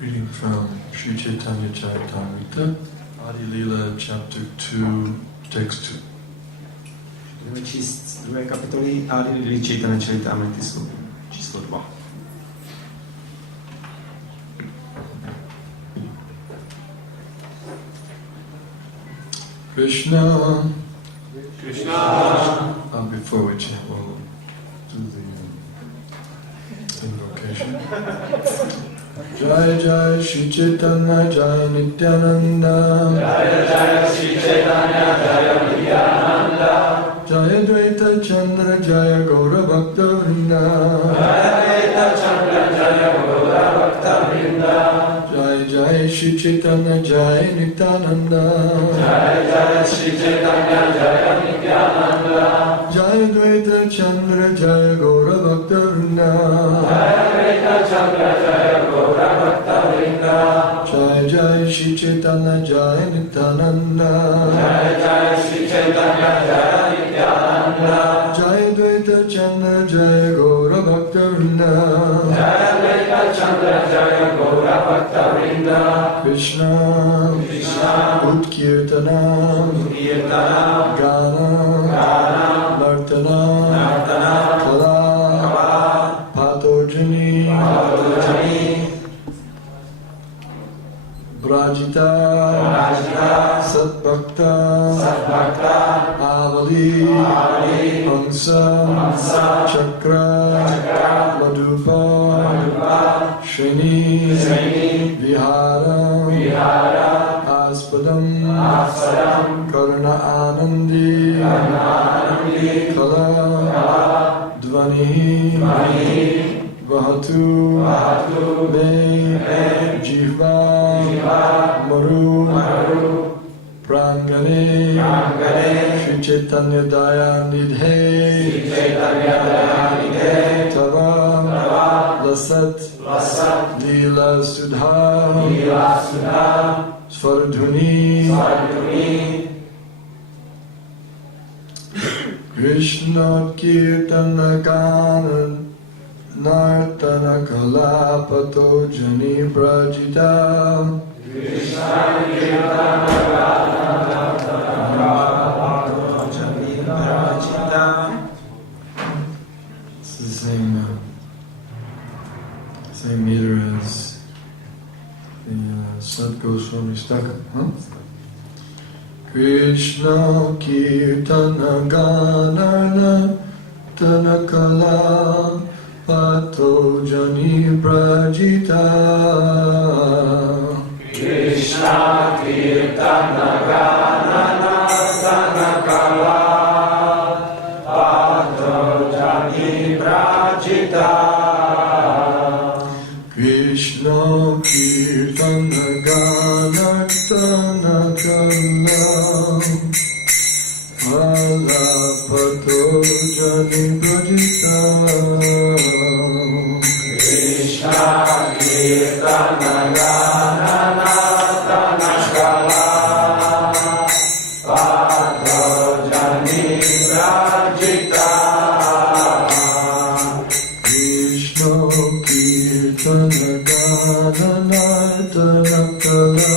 Reading from Caitanya-caritamrita, Adi Lila, chapter 2, text 2. Budeme číst z druhé kapitoly Adi Lily Čайтаня-чаритамриты, číslo 2. Krishna. Krishna. Before we chant, we'll do the invocation. Jai Jai Shri Chaitanya Jai Nityananda. Jaya Jaya Shri Chaitanya Jaya Nityananda. Jaya Dvaita Chandra Jaya Gaura Bhakta Vrinda. Jaya Dvaita Chandra Jaya Gaura Bhakta Vrinda. Jai Jai Shri Chaitanya Jai Nityananda. Jaya Jaya Shri Chaitanya Jaya Nityananda. Jaya Dvaita Chandra Jaya Gaura Bhakta Vrinda. Jaya Dvaita Chandra Jaya Gaura Bhakta Vrinda. Jai Jai Shri Chaitanya Jai Nityananda. Jaya Jaya Shri Chaitanya Jaya Nityananda. Jaya Dvaita Chandra Jaya Gaura Bhakta Vrinda. Jaya Dvaita Chandra Jaya Gaura Bhakta Vrinda. Krishna Krishna Utkirtana Kirtana Gana Gana Nartana Nartana Kala Kala Patojani Patojani Brajita Rajita Satbhakta Sadbhakta Avali Avali Hamsa Hamsa Chakra Chakra Madhupa Madhupa Shreni Sreni Vihara Vihara Aspadam Aspadam Karuna Anandi Karna Anandi Kala Kala Dvani Mani Vahatu Vahatu Me Me Jiva Jiva Maru Maru Prangane Prangane Shri Chaitanya Daya Nidhe Shri Chaitanya Dayanidhe Tava Tava Lasat Lasat Lila Sudha Lila Sudha Svardhuni Svardhuni Krishna Kirtana Gana Nartana Kalapato Jani Prajita Krishna Kirtana Gana It's the same meter as the Sant Goswami Staka, huh? Krishna Kirtana Ganarna Tanakala Pato Jani Prajita Krishna Kirtana Gana Nartana Kala Pato Jani Prajita Krishna Kirtana Ganartana Kala Alapato Jani Prajita Krishna Kirtana Gana Nartana Kala Pato Jani Prajita Krishna Kirtana Ganartana Kala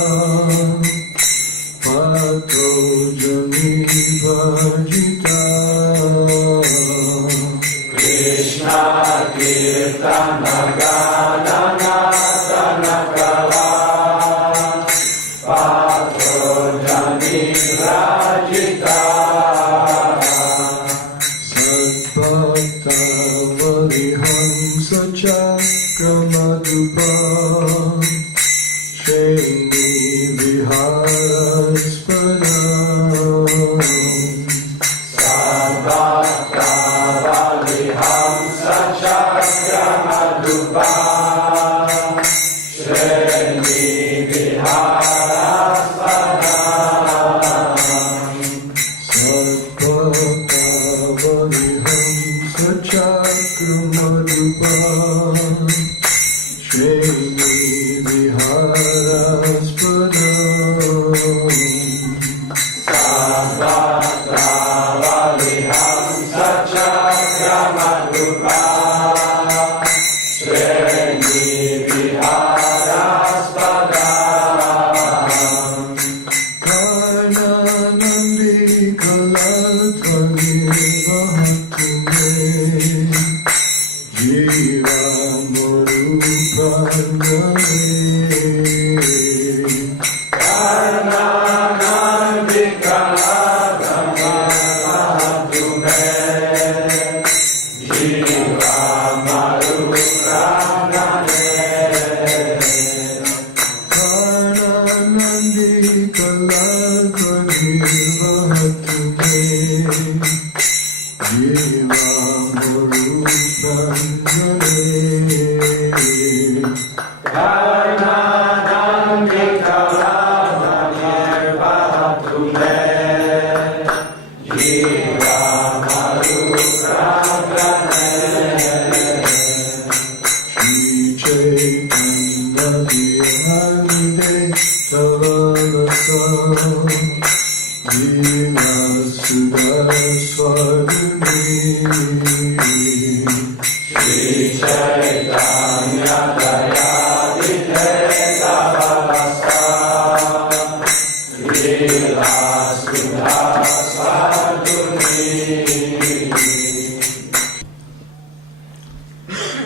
Pato Jani Prajita Krishna Kirtana Gana Nartana Kala Pato Jani Prajita Sadbhakta Varihamsa Chakra Madhupa Shreni Viharaspana Sarvata Valihamsa Chakra Madhupa Shreni Viharaspana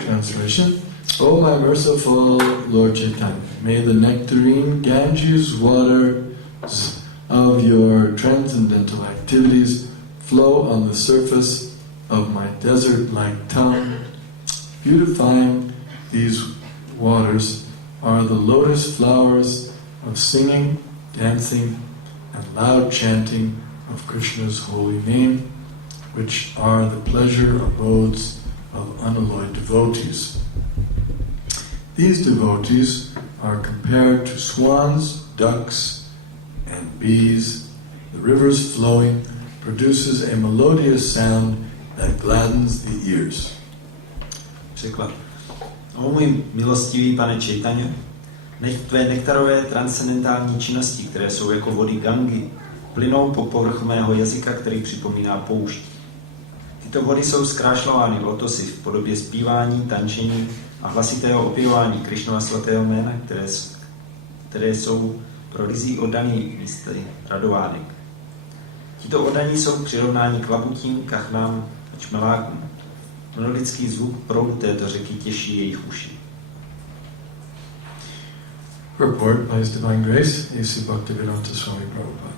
Translation. O my merciful Lord Chaitanya, may the nectarine Ganges waters of your transcendental activities flow on the surface of my desert-like tongue. Beautifying these waters are the lotus flowers of singing, dancing, and loud chanting of Krishna's holy name, which are the pleasure abodes of unalloyed devotees. These devotees are compared to swans, ducks, and bees. The rivers flowing produces a melodious sound that gladdens the ears. Překlad. O můj milostivý pane Čejtaňo, nech tvé nektarové transcendentální činnosti, které jsou jako vody Gangy, plynou po povrchu mého jazyka, který připomíná poušť. Tyto vody jsou zkrášlovány lotosy v podobě zpívání, tančení a hlasitého opěvování Krišnova svatého jména, které jsou pro rizí oddaný místy radovánek. Tito oddaní jsou přirovnáni k labutím, kachnám a čmelákům. Melodický zvuk proudu této řeky těší jejich uši. Purport by His Divine Grace, A.C. Bhaktivedanta Swami Prabhupada.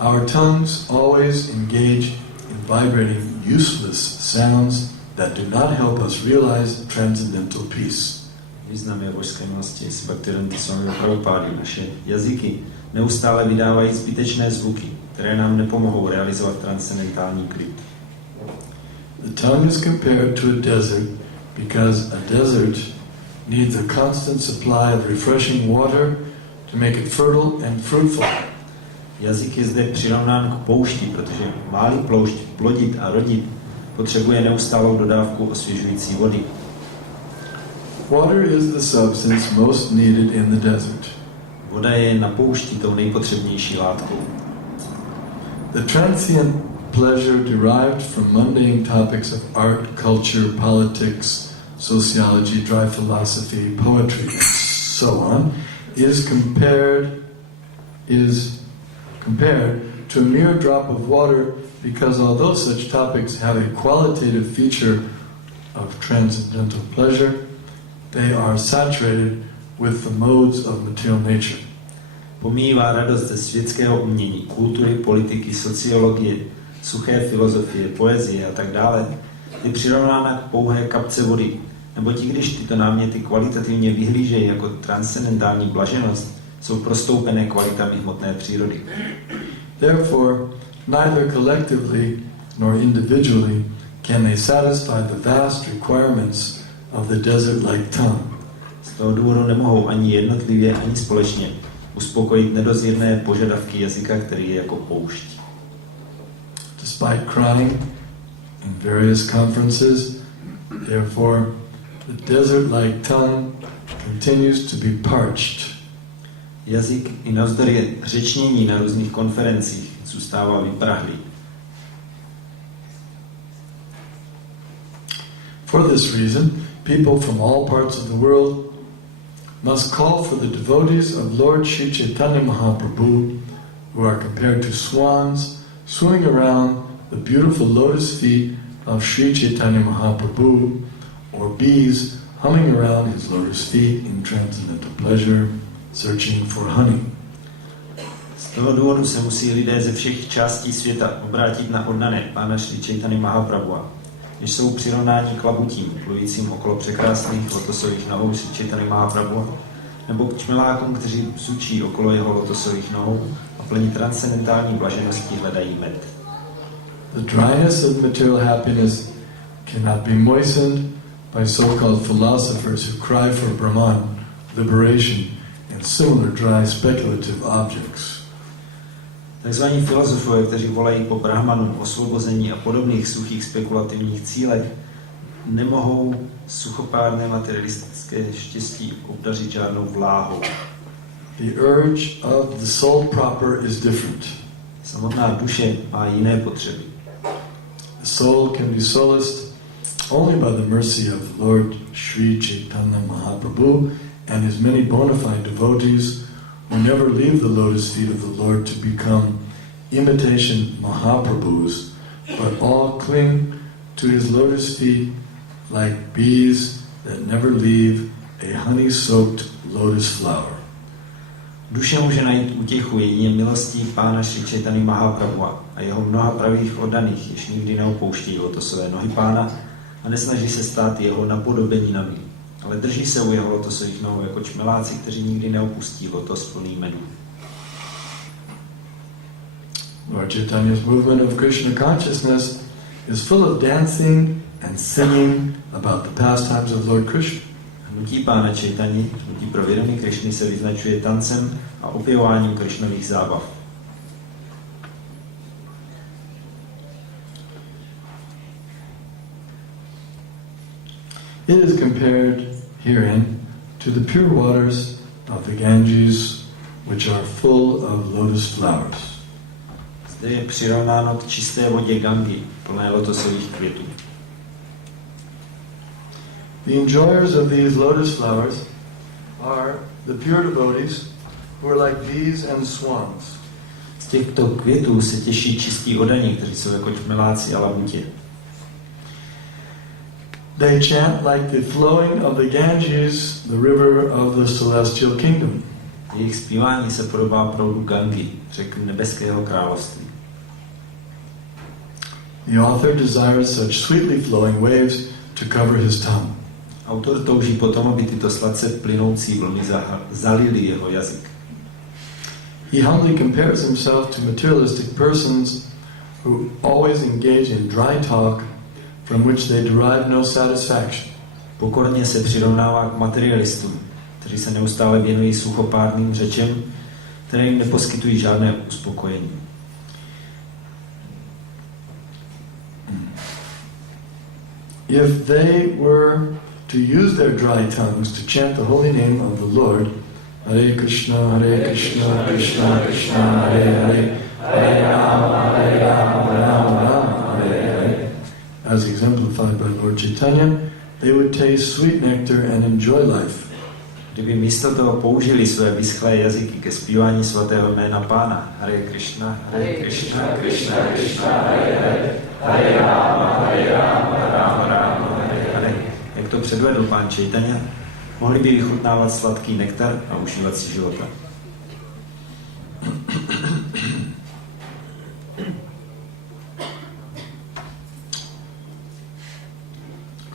Our tongues always engage in vibrating useless sounds that do not help us realize transcendental peace. Význam je božské milosti s Bhaktivedanta Swami Prabhupády. Naše jazyky neustále vydávají zbytečné zvuky, které nám nepomohou realizovat transcendentální klid. The tongue is compared to a desert because a desert needs a constant supply of refreshing water to make it fertile and fruitful. Jazyk je zde přirovnán k poušti, protože má-li ploušť plodit a rodit, potřebuje neustálou dodávku osvěžující vody. Water is the substance most needed in the desert. Voda je na poušti tou nejpotřebnější látkou. The transient pleasure derived from mundane topics of art, culture, politics, sociology, dry philosophy, poetry, and so on, is compared to a mere drop of water, because although such topics have a qualitative feature of transcendental pleasure, they are saturated with the modes of material nature. Pomíjivá radost ze světského umění, kultury, politiky, sociologie, suché filozofie, poezie a tak dále, je přirovnána k pouhé kapce vody, neboť i když tyto náměty kvalitativně vyhlížejí jako transcendentální blaženost, jsou prostoupené kvalitami hmotné přírody. Therefore, neither collectively nor individually can they satisfy the vast requirements of the desert-like tongue. Z toho důvodu nemohou ani jednotlivě, ani společně uspokojit nedozírné požadavky jazyka, který je jako poušť. Despite crying in various conferences, therefore, the desert-like tongue continues to be parched. Jazyk i navzdory řečnění na různých konferencích zůstává vyprahlý. For this reason, people from all parts of the world must call for the devotees of Lord Sri Chaitanya Mahaprabhu, who are compared to swans swimming around the beautiful lotus feet of Sri Chaitanya Mahaprabhu, or bees humming around his lotus feet in transcendental pleasure, searching for honey. Z toho důvodu se musí lidé ze všech částí světa obrátit na oddané Pána Sri Chaitanya Mahaprabhu, když jsou přirovnáni k labutím, plujícím okolo překrásných lotosových nohou Sri Chaitanya Mahaprabhu, nebo k čmelákům, kteří sučí okolo jeho lotosových nohou a plní transcendentální blažeností hledají med. The dryness of material happiness cannot be moistened by so-called philosophers who cry for Brahman, liberation, and similar dry speculative objects. Takzvaní filozofové, kteří volají po Brahmanu, osvobození a podobných suchých spekulativních cílech, nemohou suchopárné materialistické štěstí obdařit žádnou vláhou. The urge of the soul proper is different. Samotná duše má jiné potřeby. The soul can be solaced only by the mercy of Lord Sri Chaitanya Mahaprabhu and his many bona fide devotees who never leave the lotus feet of the Lord to become imitation Mahaprabhus, but all cling to his lotus feet like bees that never leave a honey-soaked lotus flower. Duše může najít útěchu jedině milostí Pána Sri Chaitanya Mahaprabhu a jeho mnoha pravých oddaných, jež nikdy neopouští lotosové nohy Pána a nesnaží se stát jeho napodobeninami, ale drží se u jeho lotosových nohou jako čmeláci, kteří nikdy neopustí lotos plný medu. Lord Chaitanya's movement of Krishna consciousness is full of dancing and singing about the pastimes of Lord Krishna. Hnutí Pána Čejtani, hnutí pro vědomí Krišny, se vyznačuje tancem a opěvováním Krišnových zábav. It is compared herein to the pure waters of the Ganges, which are full of lotus flowers. Zde je přirovnáno k čisté vodě Gangy, plné lotosových květů. The enjoyers of these lotus flowers are the pure devotees who are like bees and swans. Z těchto květů se těší čistí oddaní, kteří jsou jako čmeláci a labutě. They chant like the flowing of the Ganges, the river of the celestial kingdom. Jejich zpívání se podobá proudu Gangy, řeky nebeského království. The author desires such sweetly flowing waves to cover his tongue. Autor touží potom, aby tyto sladce plynoucí vlny zalily jeho jazyk. He humbly compares himself to materialistic persons who always engage in dry talk from which they derive no satisfaction. Pokorně se přirovnává k materialistům, kteří se neustále věnují suchopárným řečem, které jim neposkytují žádné uspokojení. If they were to use their dry tongues to chant the holy name of the Lord, Hare Krishna, Krishna Krishna, Hare Hare, Hare Rama, Rama Rama, Hare Hare, as exemplified by Lord Chaitanya, they would taste sweet nectar and enjoy life. Kdyby místo toho použili své vyschlé jazyky ke zpívání svatého jména Pána, Hare Krishna, Krishna Krishna, Hare Hare, Hare Rama, Rama Rama, Hare Hare, jak to předvedl pán Čejtanya, mohli by vychutnávat sladký nektar a užívat si života.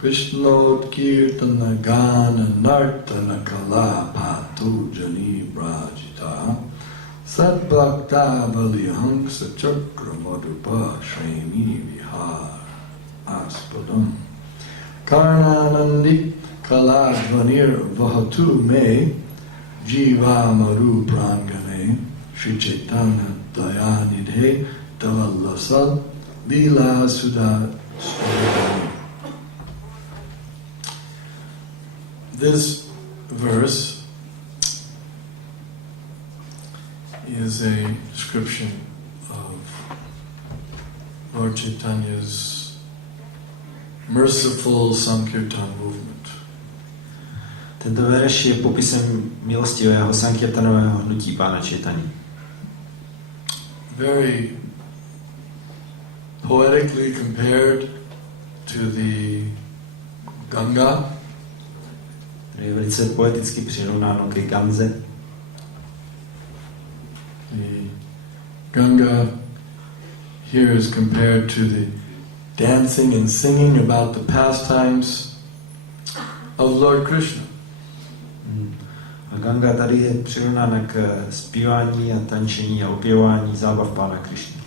Krishnot kirtana gana nartana kala patu jani brajita sadbhakta valihangsa chakra madhupa shreni vihar aspadam karnanandi kaladvanir vahatu me jiva maru prangane Shri Chaitanya dayanidhe tavallasal lila sudha swadhani. This verse is a description of Lord Chaitanya's merciful Sankirtan movement. Tento verš je popisem milostivého sankirtanového hnutí Pána Čaitanya. Very poetically compared to the Ganga. Je velice poeticky přirovnáno ke Ganze. The Ganga here is compared to the dancing and singing about the pastimes of Lord Krishna. A Ganga tady je přirovnána k zpívání a tančení a opěvání zábav Pána Krishna.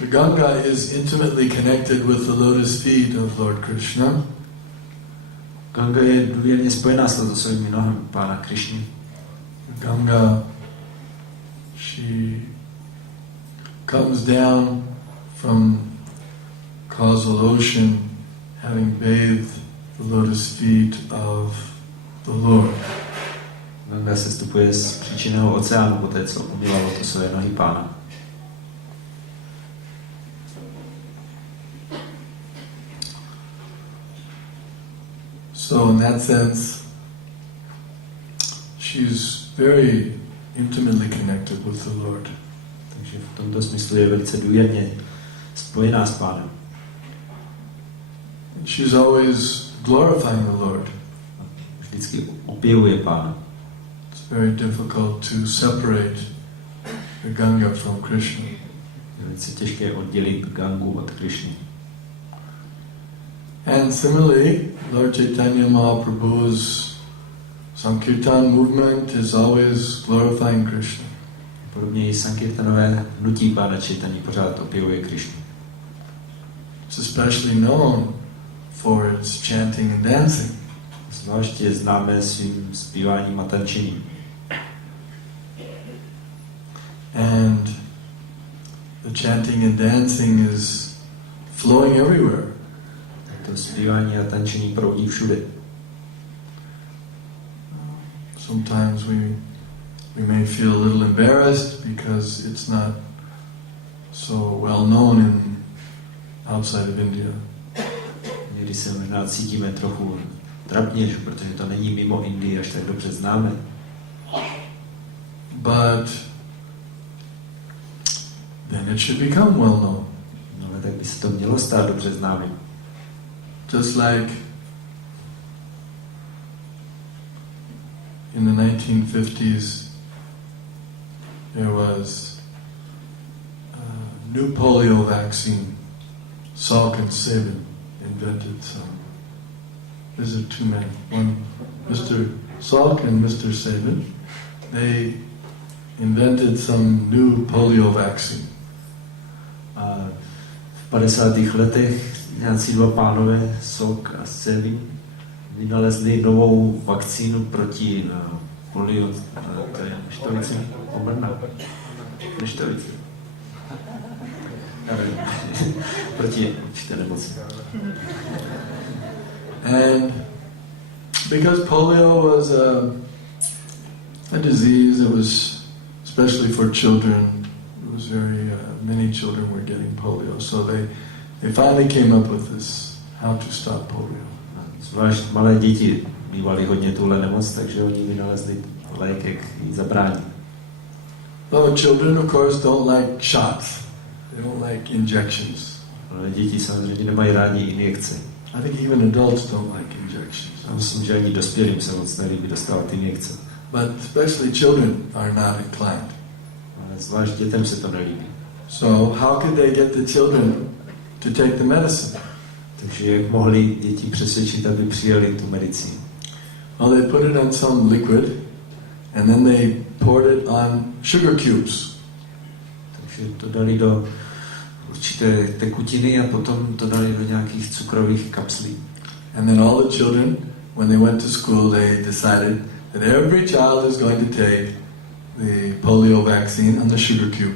The Ganga is intimately connected with the lotus feet of Lord Krishna. Ganga je důvěrně spojená s lotosovými nohami Pána Krishny. Ganga, she comes down from causal ocean, having bathed the lotus feet of the Lord. Ganga se stupuje z příčinného oceánu poté, co umyla lotosové nohy Pána. So in that sense, she's very intimately connected with the Lord. Takže v tomto smyslu je velice důvěrně spojená s Pánem. She's always glorifying the Lord. Vždycky opěvuje Pána. It's very difficult to separate the Ganga from Krishna. Je velice těžké oddělit Gangu od Krishny. And similarly, Lord Chaitanya Mahaprabhu's Sankirtan movement is always glorifying Krishna. Podobně i sankirtanové hnutí Pána Čaitanya pořád opěvuje Krishnu. It's especially known for its chanting and dancing. Zvláště známé svým zpíváním a tančením. And the chanting and dancing is flowing everywhere. To zpívání a tančení proudí všude. Sometimes we may feel a little embarrassed because it's not so well known in outside of India. Někdy se možná cítíme trochu trapně, protože to není mimo Indii až tak dobře známe. But then it should become well known. No ale tak by se to mělo stát dobře známým. Just like in the 1950s, there was a new polio vaccine. Salk and Sabin invented some. These are two men. One, Mr. Salk and Mr. Sabin. They invented some new polio vaccine. V 50. letech nějací dva pánové, Salk a Sabin, vynalezli novou vakcínu proti polio, to je neštovici, obrna, neštovici. Proti určité nemoci. And because polio was a disease that was especially for children, it was very many children were getting polio, so they finally came up with this how to stop polio. Zvlášť malé děti mývaly hodně tuhle nemoc, takže oni vynalezli lék, jak jí zabránit. Well, children of course don't like shots. They don't like injections. Ale děti samozřejmě nemají rádi injekce. I think even adults don't like injections. Já myslím, že ani dospělým se moc nelíbí dostávat injekce. But especially children are not inclined. Ale zvlášť dětem se to nelíbí. So how could they get the children to take the medicine? Takže jak mohli děti přesvědčit, aby přijali tu medicínu? Well, they put it on some liquid and then they poured it on sugar cubes. Takže to dali do určité tekutiny a potom to dali do nějakých cukrových kapslí. And then all the children, when they went to school, they decided that every child is going to take the polio vaccine on the sugar cube.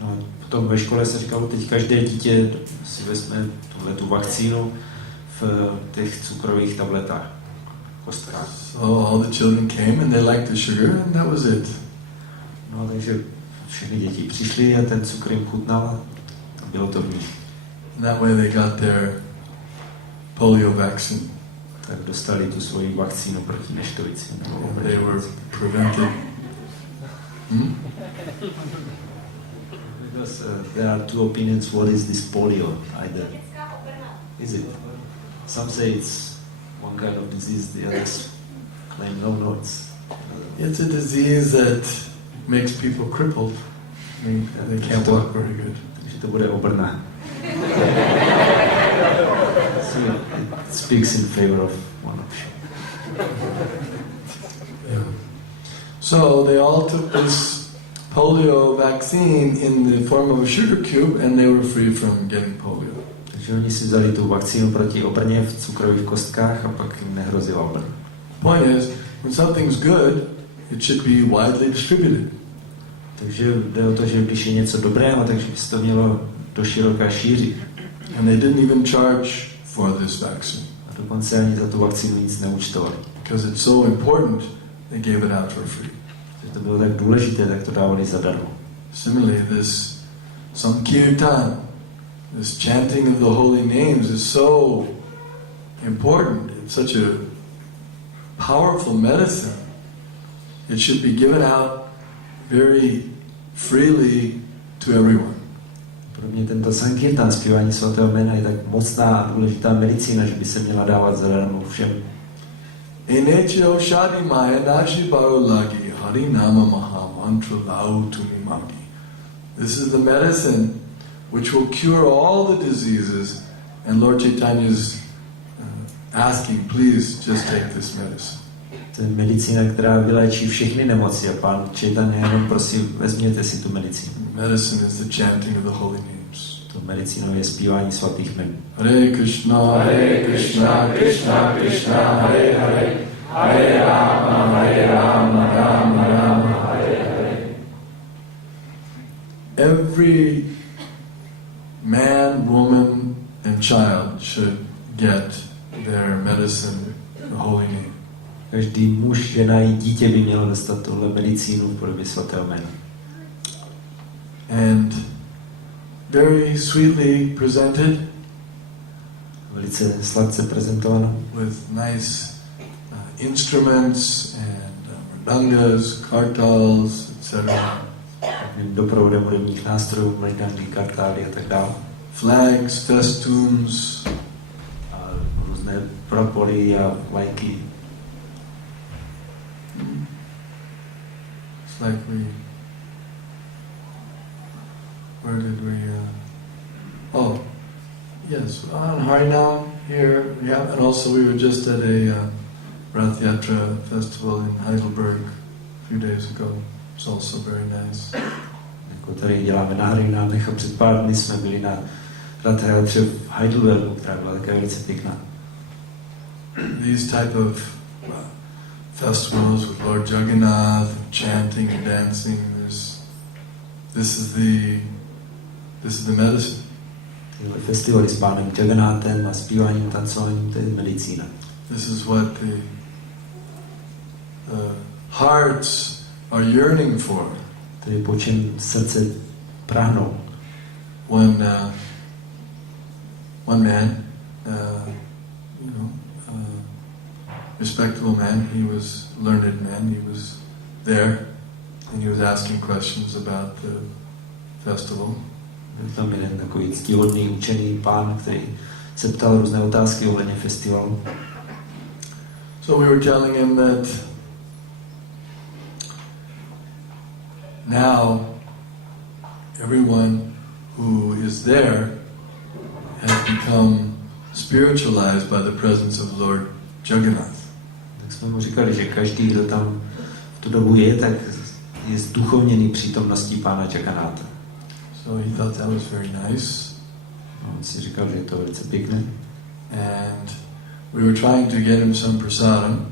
No, potom ve škole se říkalo, teď každé dítě si vezme tu vakcínu v těch cukrových tabletách, kostkách. So all the children came and they liked the sugar and that was it. No, takže všechny děti přišly a ten cukr jim chutnal a bylo to v nich. And that way they got their polio vaccine. Tak dostali tu svoji vakcínu proti neštovici. They were prevented. Because there are two opinions. What is this polio? Either is it? Some say it's one kind of disease. The others claim no, It's a disease that makes people crippled. I mean, they can't walk very good. Takže to bude obrná. So it speaks in favor of one option. Yeah. So they all took this polio vaccine in the form of a sugar cube, and they were free from getting polio. Takže oni si vzali tu vakcínu proti obrně v cukrových kostkách a pak jim nehrozila obrna. Point is, when something's good, it should be widely distributed. Takže jde o to, že když je něco dobrého, takže by se to mělo do široká šířit. And they didn't even charge for this vaccine. A dokonce ani za tu vakcínu nic neúčtovali. Because it's so important, they gave it out for free. Protože to bylo tak důležité, tak to dávali zadarmo. Similarly, this kirtan, this chanting of the holy names is so important. It's such a powerful medicine. It should be given out very freely to everyone. Pro mě tento sankirtan, zpívání svatého jména, je tak mocná a důležitá medicína, že by se měla dávat zadarmo všem. Enechyo shadi maya nashi barulagi hari nama maha mantra lau tumimagi. This is the medicine which will cure all the diseases, and Lord Chaitanya is asking, please just take this medicine. To je medicína, která vyléčí všechny nemoci a pán Chaitanya jenom prosím, vezměte si tu medicínu. Medicine is the chanting of the holy names. To medicínou je zpívání svatých jmen. Hare Krishna, Krishna Krishna, Hare Hare, Hare Rama, Rama Rama, Hare Hare. Every man, woman, and child should get their medicine, the holy name. Každý muž, žena i dítě by mělo dostat tohle medicínu v podobě svatého jména. And very sweetly presented, velice sladce prezentováno, with nice instruments and mridangas, kartals, etc. Doprovodem hudebních nástrojů, mridangy, kartály a tak dále. Flags, festoons, a různé prapory a vlajky. It's like where did we, oh, yes, on Harinam here, yeah, and also we were just at a Rath Yatra festival in Heidelberg a few days ago. It's also very nice. Jako tady děláme na Harinámech a před pár dny jsme byli na Rath Yatře v Heidelbergu, která byla také velice pěkná. These type of festivals with Lord Jagannath, chanting and dancing, this is the medicine. Tyhle festivaly s pánem Jagannathem a zpíváním, tancováním, to je medicína. This is what the hearts are yearning for. To je po čem srdce práhnou. One man, respectable man, he was learned man, he was there, and he was asking questions about the festival. Byl tam jeden takový ctihodný učený pán, který se ptal různé otázky ohledně festivalu. So we were telling him that now everyone who is there has become spiritualized by the presence of Lord Jagannath. Tak jsme mu říkali, že každý, kdo tam v tu dobu je, tak je zduchovněný přítomností pána Jagannatha. So he thought that was very nice. On si říkal, že je to velice pěkné. And we were trying to get him some prasadam.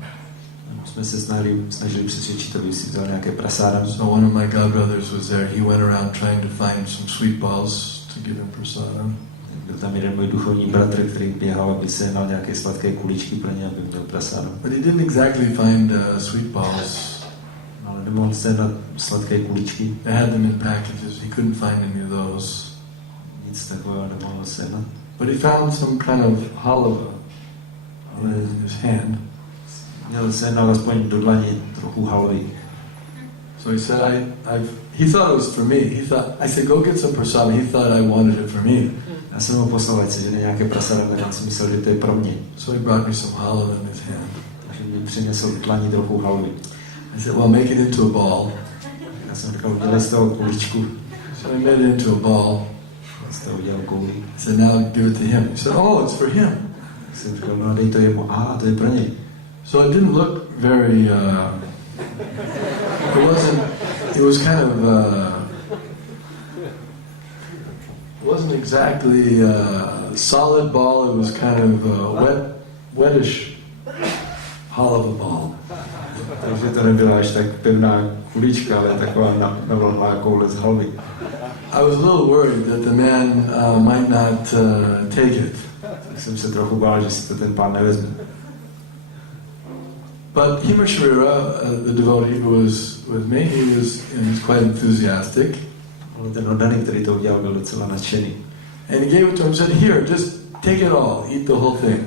Jsme se snažili přesvědčit, aby si vzal nějaké prasadam. So one of my godbrothers was there. He went around trying to find some sweet balls to give him prasadam. Byl tam jeden můj duchovní bratr, který běhal, aby sehnal nějaké sladké kuličky pro ně, aby měl prasadam. But he didn't exactly find sweet balls. No, ale nemohl sehnat sladké kuličky. They had them in packages. He couldn't find any of those. Nic takového nemohl sehnat. But he found some kind of halava in his hand. Měl sehnat aspoň do dlaně trochu halvy. So he said, he thought it was for me. I said, go get some prasad. He thought I wanted it for me. Já jsem ho poslal, ať se žene nějaké prasada, tak on si myslel, že to je pro mě. So he brought me some halava in his hand. Takže mi přinesl v dlaní trochu halvy. I said, well, make it into a ball. Já jsem říkal, udělej z toho kuličku. So I made it into a ball. Z toho udělal kouli. I said, now give it to him. He said, oh, it's for him. Jsem říkal, no dej to jemu. To je pro něj. So it didn't look very, it was kind of, it wasn't exactly a solid ball, it was kind of a wetish halava ball. Takže to nebyla až tak pevná kulička, ale taková navlhlá koule z halvy. I was a little worried that the man might not take it. Tak jsem se trochu bál, že si to ten pán nevezme. But Himashwara, the devotee who was with me, he was quite enthusiastic. Ale ten oddaný, který to udělal, byl docela nadšený. And he gave it to him and said, here, just take it all, eat the whole thing.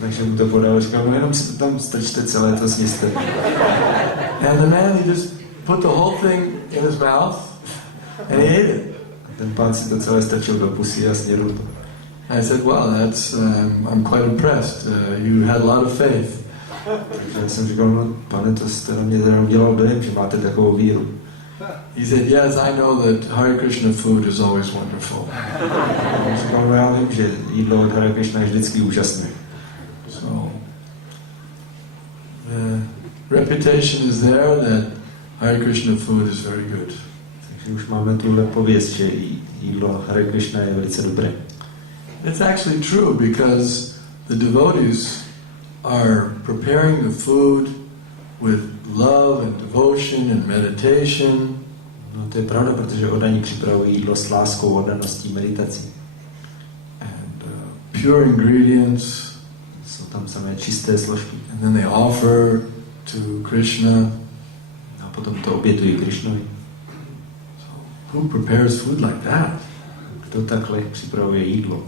Takže mu to podal a říkal, no jenom si to tam strčte celé, to sněste. And the man, he just put the whole thing in his mouth and he ate it. A ten pán si to celé strčil do pusy a snědl to. I said, well, I'm quite impressed. You had a lot of faith. Takže já jsem říkal, no pane, to jste na mě teda udělal dojem, že máte takovou víru. He said, yes, I know that Hare Krishna food is always wonderful. On říkal, no já vím, že jídlo od Hare Krishna je vždycky úžasné. So, the reputation is there that Hare Krishna food is very good. Takže už máme tuhle pověst, že jídlo Hare Krishna je velice dobré. It's actually true because the devotees are preparing the food with love and devotion and meditation. No to je pravda, protože oddaní připravují jídlo s láskou, oddaností, meditací. And pure ingredients. Jsou tam samé čisté složky. And then they offer to Krishna. A potom to obětují Krishnovi. So, who prepares food like that? Kdo takhle připravuje jídlo?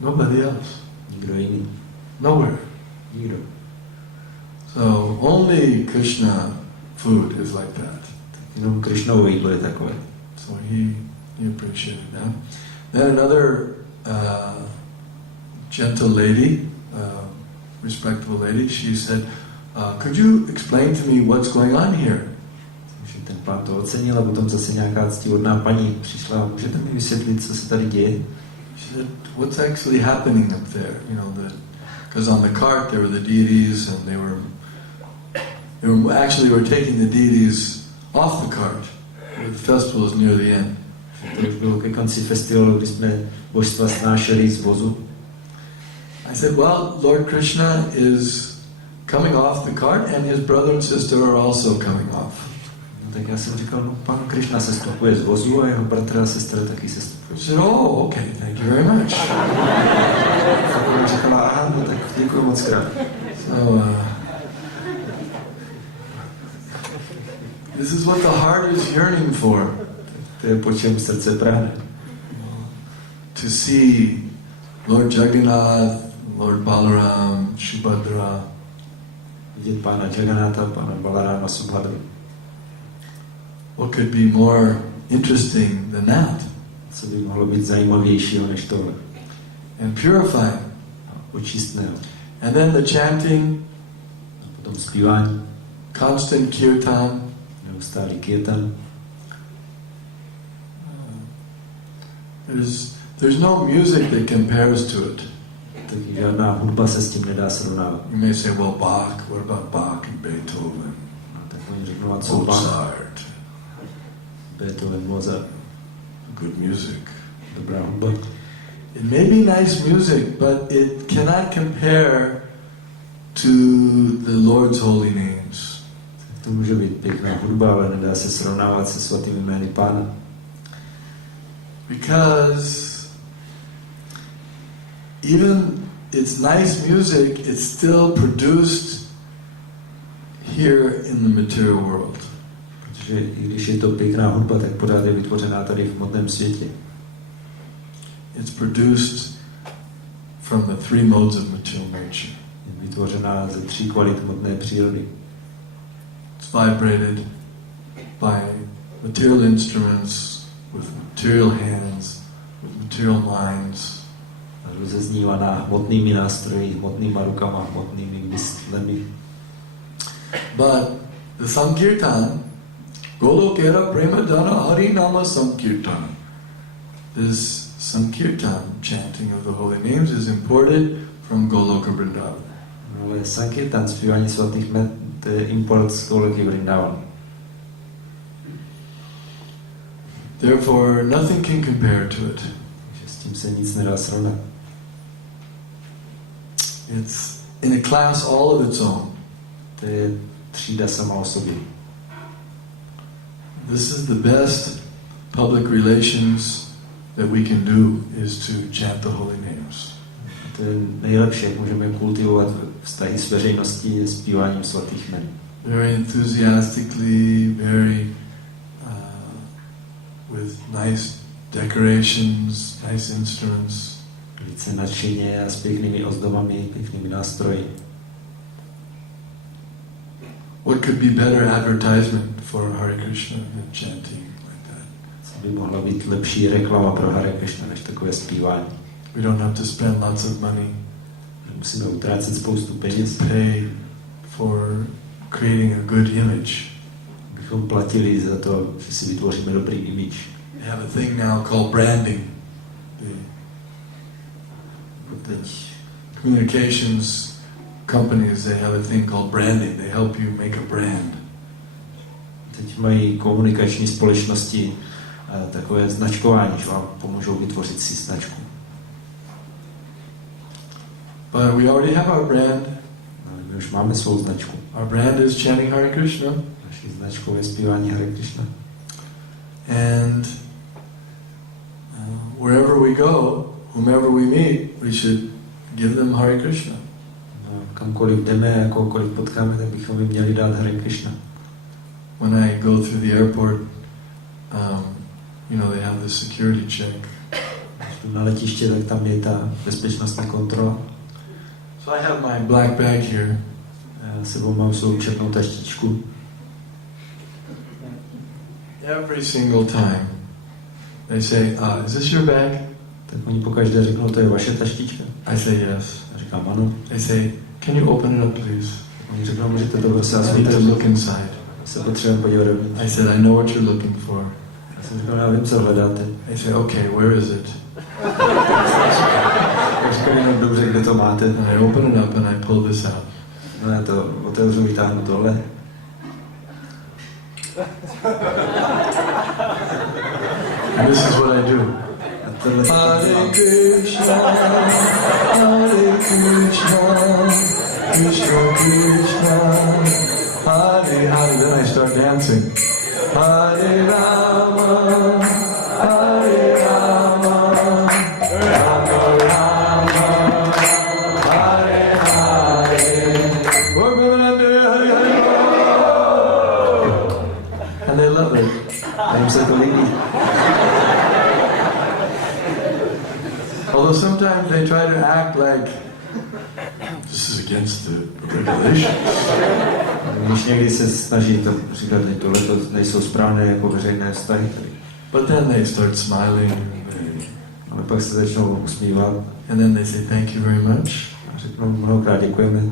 Nobody else. Nikdo jiný. Nowhere. Nikdo. So only Krishna food is like that. Jenom Krishnovo jídlo je takové. So he appreciated that. Then another gentle lady, respectable lady, she said, could you explain to me what's going on here? Takže ten pán to ocenil a potom zase nějaká ctihodná paní přišla. Můžete mi vysvětlit, co se tady děje? She said, what's actually happening up there? You know, because on the cart there were the deities, and they were taking the deities off the cart. The festival is near the end. To už bylo ke konci festivalu, kdy jsme božstva snášeli z vozu. I said, well, Lord Krishna is coming off the cart, and his brother and sister are also coming off. No, tak já jsem říkal, no pán Krishna se stupuje z vozu a jeho bratr a sestra taky se stupují. She said, oh, okay, thank you very much. Tak ona říkala, aha, no tak děkuji moc krát. So, this is what the heart is yearning for. To je po čem srdce práhne. To see Lord Jagannath, Lord Balaram, Subhadra. Vidět pána Jagannatha, pána Balarama, Subhadru. What could be more interesting than that? Co by mohlo být zajímavějšího než tohle. And purifying. Očistného. And then the chanting. A potom zpívání. Constant kirtan. Neustálý kirtan. There's no music that compares to it. Taky žádná hudba se s tím nedá srovnávat. You may say, well, Bach, what about Bach and Beethoven? Tak oni řeknou, a co Bach? Mozart. Beethoven, Mozart. Good music. Dobrá hudba. It may be nice music, but it cannot compare to the Lord's holy names. To může být pěkná hudba, ale nedá se srovnávat se svatými jmény Pána. Because even it's nice music, it's still produced here in the material world. Že i když je to pěkná hudba, tak pořád je vytvořená tady v hmotném světě. It's produced from the three modes of material nature. Je vytvořená ze 3 kvalit hmotné přírody. It's vibrated by material instruments with material hands, with material minds. Rozeznívaná hmotnými nástroji, hmotnýma rukama, hmotnými myslemi. But the Sankirtan, Golokera Prema Dana Hari Nama Sankirtan. This Sankirtan, chanting of the holy names, is imported from Goloka Vrindavan. Ale Sankirtan, zpívání svatých jmen, to je import z Goloky Vrindavan. Therefore, nothing can compare to it. S tím se nic nedá srovnat. It's in a class all of its own. To je třída sama o sobě. This is the best public relations that we can do, is to chant the holy names. To je nejlepší, jak můžeme kultivovat vztahy s veřejností a zpíváním svatých jmen. Very enthusiastically, very with nice decorations, nice instruments. Více nadšeně a s pěknými ozdobami, pěknými nástroji. What could be better advertisement for Hare Krishna than chanting like that? Co by mohla být lepší reklama pro Hare Krishna než takové zpívání? We don't have to spend lots of money. Musíme utrácet spoustu peněz. Pay for creating a good image. Bychom platili za to, že si vytvoříme dobrý image. We have a thing now called branding. Teď Communications companies, they have a thing called branding. They help you make a brand. Teď mají komunikační společnosti takové značkování, že vám pomůžou vytvořit si značku. But we already have our brand. My už máme svou značku. Our brand is chanting Hare Krishna. Naší značkou je zpívání Hare Krishna. And wherever we go, whomever we meet, we should give them Hare Krishna. Kamkoliv jdeme, jakoukoliv potkáme, tak bychom jim měli dát Hare Krishna. When I go through the airport, they have the security check. Když jdu na letiště, tak tam je ta bezpečnostní kontrola. So I have my black bag here. Já sebou mám svou černou taštičku. Every single time they say, is this your bag? Tak oni pokaždé řeknou, to je vaše taštička. I say yes. Já říkám ano. They say, can you open it up, please? Oni řeknou, můžete to prosím I need to look inside. Se potřebujeme podívat dovnitř. I said, I know what you're looking for. Já jsem říkal, já vím, co hledáte. They say, okay, where is it? Já říkám jenom dobře, kde to máte. And I open it up and I pull this out. No já to otevřu, vytáhnu tohle. And this is what I do. Hare Krishna, Hare Krishna, Krishna Krishna, Hare Hare. Then I start dancing. Hare Rama, Hare Rama, Rama Rama, Hare Hare. And they love it. A jim se to líbí. Although sometimes they try to act like this is against the regulations. Když někdy se snaží to říkat, že tohle nejsou správné jako veřejné vztahy. But then they start smiling. Ale pak se začnou usmívat. And then they say thank you very much. A řeknou mnohokrát děkujeme.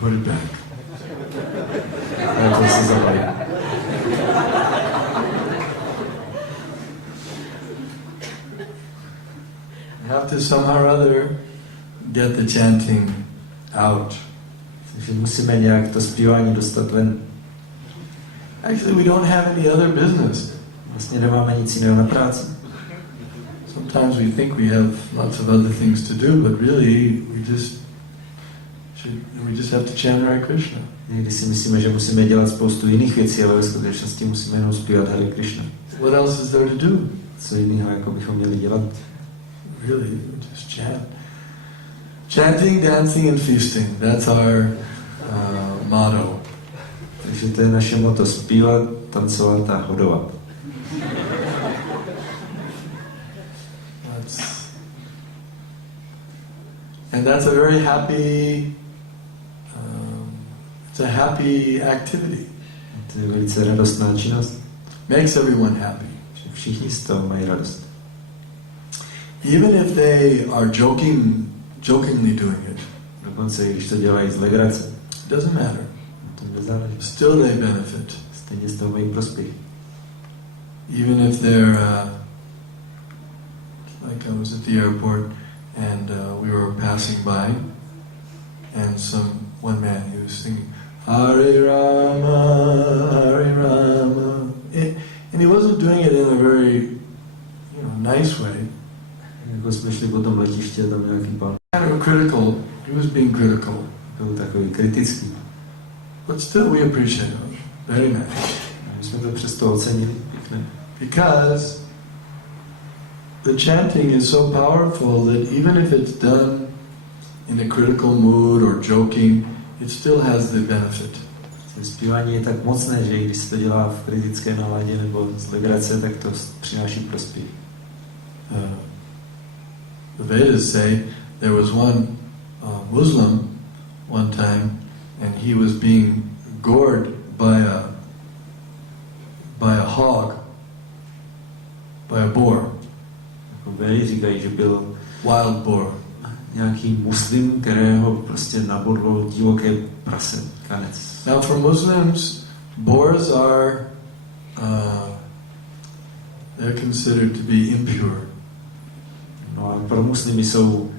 Put it back. A to se zabaví. Have to somehow or other get the chanting out. Takže musíme nějak to zpívání dostat ven. Actually, we don't have any other business. Vlastně nemáme nic jiného na práci. Sometimes we think we have lots of other things to do, but really we just have to chant Hare Krishna. Někdy si myslíme, že musíme dělat spoustu jiných věcí, ale ve skutečnosti musíme jenom zpívat Hare Krishna. What else is there to do? Co jiného jako bychom měli dělat? Really, just chant. Chanting, dancing and feasting. That's our motto. Takže to je naše motto, zpívat, tancovat a hodovat. And that's a very happy, it's a happy activity. To je velice radostná činnost. Makes everyone happy. Všichni z toho mají radost. Even if they are jokingly doing it. Dokonce, když to dělají z legrace. Doesn't matter. To nezáleží. Still they benefit. Stejně z toho mají prospěch. Even if they're, like I was at the airport and we were passing by and one man, he was singing Hare Rama, Hare Rama. And he wasn't doing it in a very, nice way. Jako jsme šli po tom letiště, tam nějaký pán. Kind of critical. He was being critical. Byl takový kritický. But still we appreciate it. Very nice. My jsme to přesto ocenili. Pěkné. Because the chanting is so powerful that even if it's done in a critical mood or joking, it still has the benefit. Zpívání je tak mocné, že když se to dělá v kritické náladě nebo z legrace, tak to přináší prospěch. The Vedas say there was one Muslim one time, and he was being gored by a hog, by a boar. Vedy říkají, že byl wild boar. Nějaký muslim, kterého prostě nabodlo divoké prase, kanec. Now for Muslims, boars are they're considered to be impure. No a pro muslimy jsou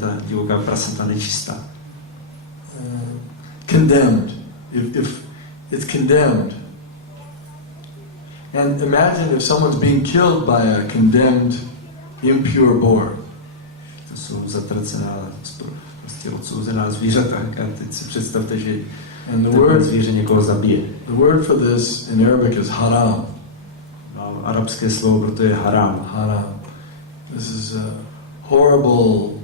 ta divoká prasata nečistá. Condemned. If it's condemned. And imagine if someone's being killed by a condemned impure boar. To jsou zatracená, prostě odsouzená zvířata. Teď si představte, že zvíře někoho zabije. The word for this in Arabic is haram. No, arabské slovo proto je haram. Haram. This is a horrible.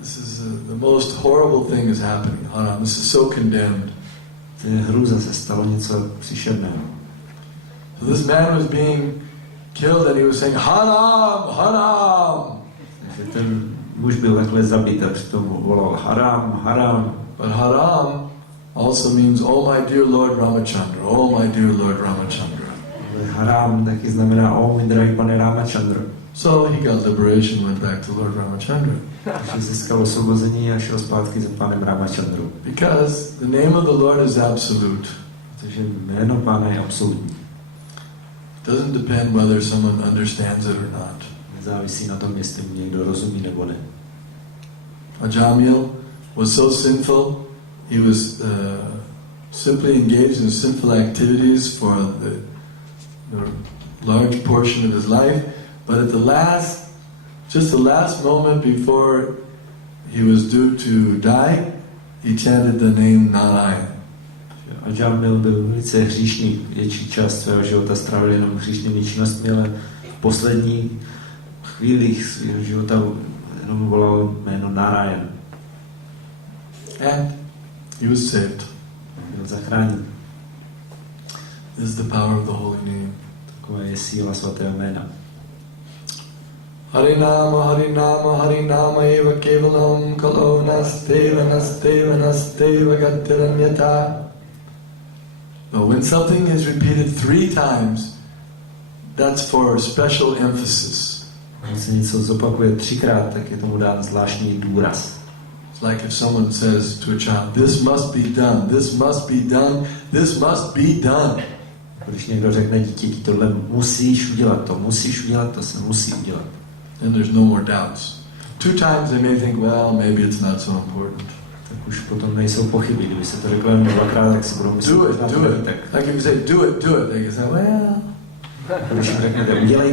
This is the most horrible thing is happening. Haram. This is so condemned. To je hrůza, se stalo něco příšerného. So this man was being killed and he was saying haram, haram. Takže ten muž byl takhle zabit a přitom volal haram, haram. But haram also means oh my dear Lord Ramachandra, oh my dear Lord Ramachandra. Haram taky znamená oh my drahý pane Ramachandra. So he got liberation, went back to Lord Ramachandra. Takže získal osvobození a šel zpátky za panem Ramachandrou. Because the name of the Lord is absolute. Protože jméno Pána je absolutní. It doesn't depend whether someone understands it or not. Nezávisí na tom, jestli mu někdo rozumí nebo ne. Ajamil was so sinful, he was simply engaged in sinful activities for the large portion of his life, but at just the last moment before he was due to die, he chanted the name Narayan. Ajamil byl velice hříšný, větší část svého života strávil jenom hříšnými činnostmi, ale v posledních chvílích svého života jenom volal jméno Narayan. And he was saved. Byl zachráněn. This is the power of the holy name. Taková je síla svatého jména. Harinama, Harinama, Harinama eva kevalam kalo nasteva, nasteva, nasteva gatiranyata. But when something is repeated 3 times, that's for special emphasis. Když se něco zopakuje 3krát, tak je tomu dán zvláštní důraz. It's like if someone says to a child, this must be done, this must be done, this must be done. Když někdo řekne dítěti, tohle musíš udělat, to se musí udělat. Then there's no more doubts. 2 times they may think, well, maybe it's not so important. Tak už potom nejsou pochyby. Kdyby se to řeklo jen 2krát, tak si budou myslet, do it. Like if you say, do it, they can say, well. Když řeknete,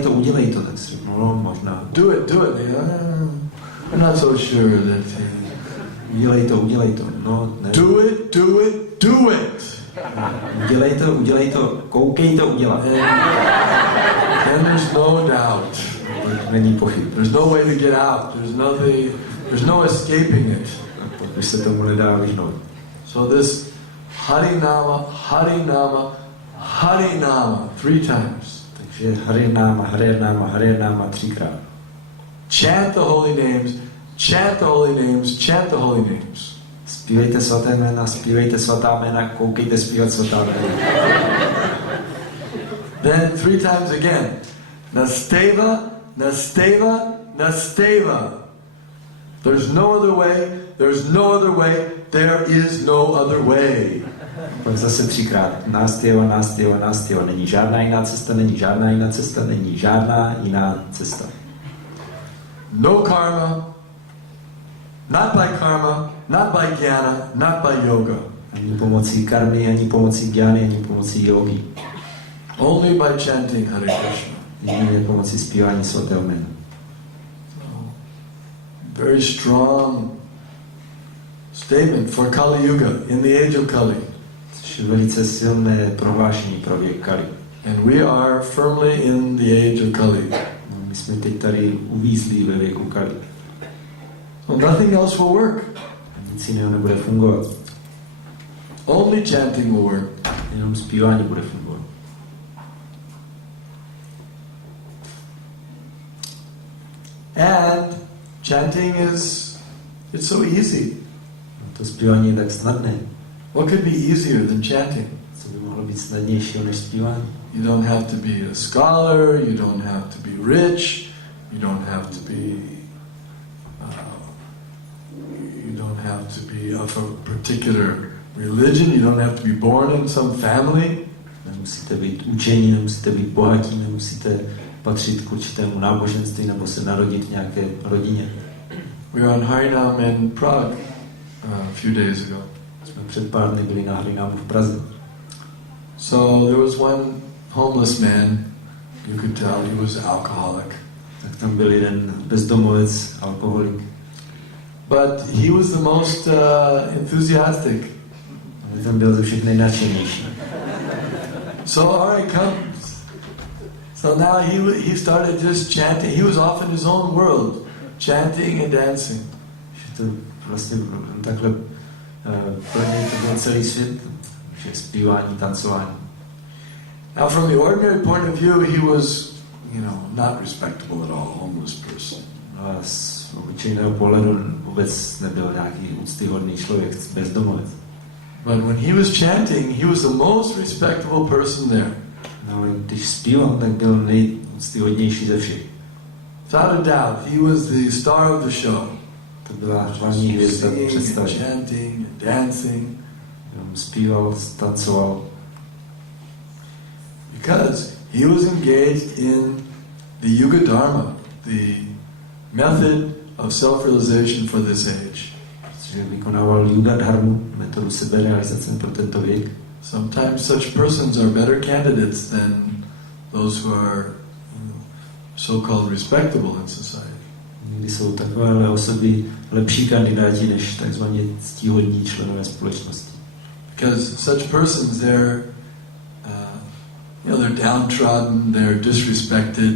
udělej to, tak si řeknou, no, možná. Do it. I'm not so sure that... Udělej to, no, ne. Do it. Udělej to, koukej to udělat. Then there's no doubt. Není pochyb. There's no way to get out. There's no escaping it. Už se tomu nedá vyhnout. So this Harinama, Harinama, Harinama 3 times. Takže Hare Nama, Hare Nama, Hare Nama 3krát. Chant the holy names, chant the holy names, chant the holy names. Zpívejte svaté jména, zpívejte svatá jména, koukejte zpívat svatá jména. Then 3 times again. Nasteva, Nasteva, Nasteva. There's no other way, there's no other way, there is no other way. Pak zase 3krát. Nástěva, nástěva, nástěva. Není žádná jiná cesta, není žádná jiná cesta, není žádná jiná cesta. No karma, not by karma, not by jnana, not by yoga. Ani pomocí karmy, ani pomocí gyány, ani pomocí yogi. Only by chanting Hare Krishna. Jedině pomocí zpívání svatého jména. Very strong statement for Kali Yuga, in the age of Kali. Což je velice silné prohlášení pro věk Kali. And we are firmly in the age of Kali. My jsme teď tady uvízlí ve věku Kali. Well, nothing else will work. Nic jiného nebude fungovat. Only chanting will work. Jenom zpívání bude fungovat. And chanting it's so easy. To zpívání je tak snadné. What could be easier than chanting? Co by mohlo být snadnějšího než zpívání? You don't have to be a scholar, you don't have to be rich, you don't have to be of a particular religion, you don't have to be born in some family. Nemusíte být učení, nemusíte být bohatí, nemusíte patřit k určitému náboženství nebo se narodit v nějaké rodině. We were on Harinam in Prague a few days ago. Jsme před pár dny byli na Harinamu v Praze. So there was one homeless man, you could tell he was alcoholic. Tak tam byl jeden bezdomovec, alkoholik. But he was the most enthusiastic. Ale tam byl ze všech nejnadšenější. So Hare comes. So now he started just chanting. He was off in his own world, chanting and dancing. Že to vlastně takhle plně to byl celý svět, že zpívání, tancování. Now from the ordinary point of view, he was, not respectable at all, homeless person. A z obyčejného pohledu vůbec nebyl nějaký úctyhodný člověk, bezdomovec. But when he was chanting, he was the most respectable person there. No, ale když zpíval, tak byl nejúctyhodnější ze všech. Without a doubt, he was the star of the show. To byla hlavní hvězda představy. Chanting and dancing. Zpíval, tancoval. Because he was engaged in the Yuga Dharma, the method of self-realization for this age. Protože vykonával Yuga Dharmu, metodu seberealizace pro tento věk. Sometimes such persons are better candidates than those who are so-called respectable in society. Někdy jsou takové osoby lepší kandidáti než takzvaně ctihodní členové společnosti. Because such persons, they're downtrodden, they're disrespected,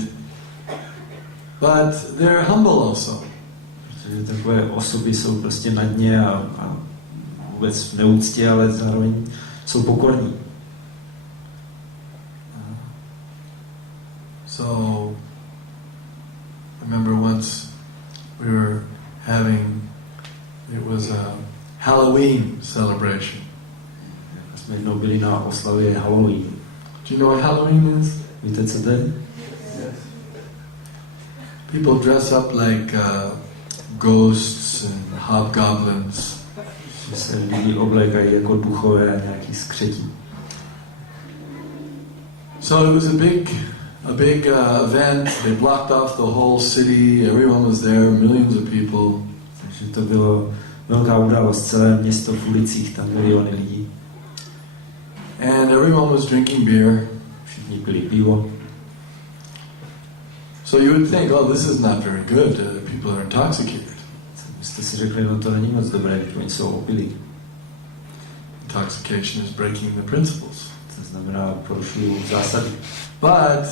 but they're humble also. Protože takové osoby jsou prostě na dně a vůbec v neúctě, ale zároveň jsou pokorní. So, I remember once we were it was a Halloween celebration. Jsme jednou byli na oslavě Halloween. Do you know what Halloween is? Víte, co to je? People dress up like ghosts and hobgoblins. Že se lidi oblékají jako duchové a nějaký skřetí. So it was a big event. They blocked off the whole city. Everyone was there, millions of people. Takže to bylo velká událost, celé město v ulicích, tam miliony lidí. And everyone was drinking beer. Všichni pili pivo. So you would think, oh, this is not very good. People are intoxicated. Jste si řekli, no to není moc dobré, když oni jsou opilí. Intoxication is breaking the principles. To znamená, porušují zásady. But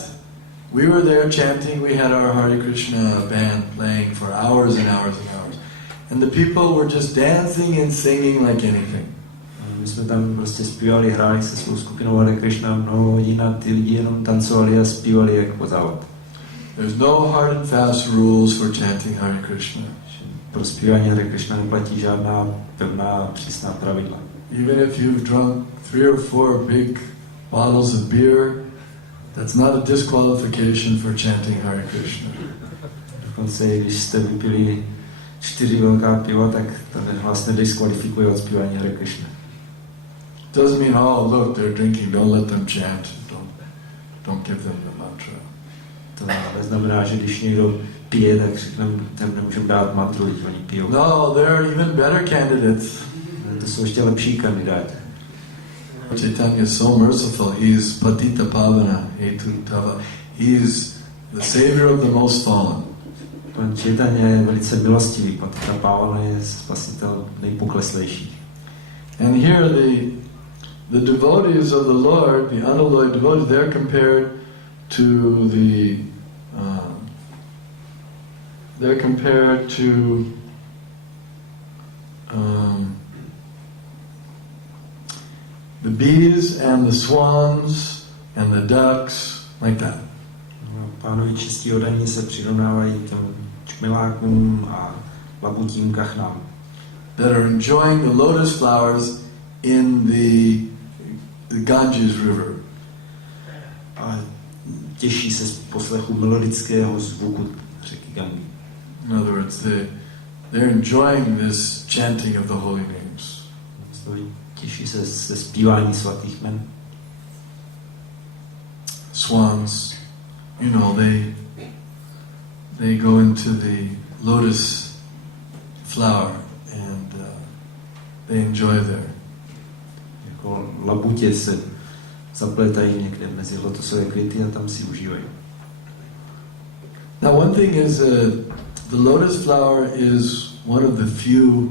we were there chanting. We had our Hare Krishna band playing for hours and hours and hours. And the people were just dancing and singing like anything. My my jsme tam prostě zpívali, hráli se svou skupinou Hare Krishna mnoho hodin a ty lidi jenom tancovali a zpívali jak po závad. There's no hard and fast rules for chanting Hare Krishna. Pro zpívání Hare Krishna neplatí žádná pevná, přísná pravidla. Even if you've drunk 3 or 4 big bottles of beer, that's not a disqualification for chanting Hare Krishna. Dokonce, když jste vypili 4 velká piva, tak to vlastně diskvalifikuje od zpívání Hare Krishna. Doesn't mean, oh look, they're drinking, don't let them chant, don't give them the mantra. To neznamená, že když někdo pije, tak tam nemůžeme dát mantru, když oni pijou. No, there are even better candidates. To jsou ještě lepší kandidáti. Chaitanya is so merciful. He is patita pavana, hetu tava. He is the savior of the most fallen. Pan Chaitanya je velice milostivý, patita pavana je spasitel nejpokleslejší. And here the devotees of the Lord, the unalloyed devotees, they're compared to the bees and the swans and the ducks, like that. Pánovi čistí oddaní se přirovnávají těm čmelákům a labutím kachnám. That are enjoying the lotus flowers in the Ganges River. A těší se z poslechu melodického zvuku řeky Gangy. In other words, they're enjoying this chanting of the holy names. Těší se ze zpívání svatých jmen. Swans, you know, they go into the lotus flower and they enjoy there. Jako labutě se zaplétají někde mezi lotosové květy a tam si užívají. Now one thing is the lotus flower is one of the few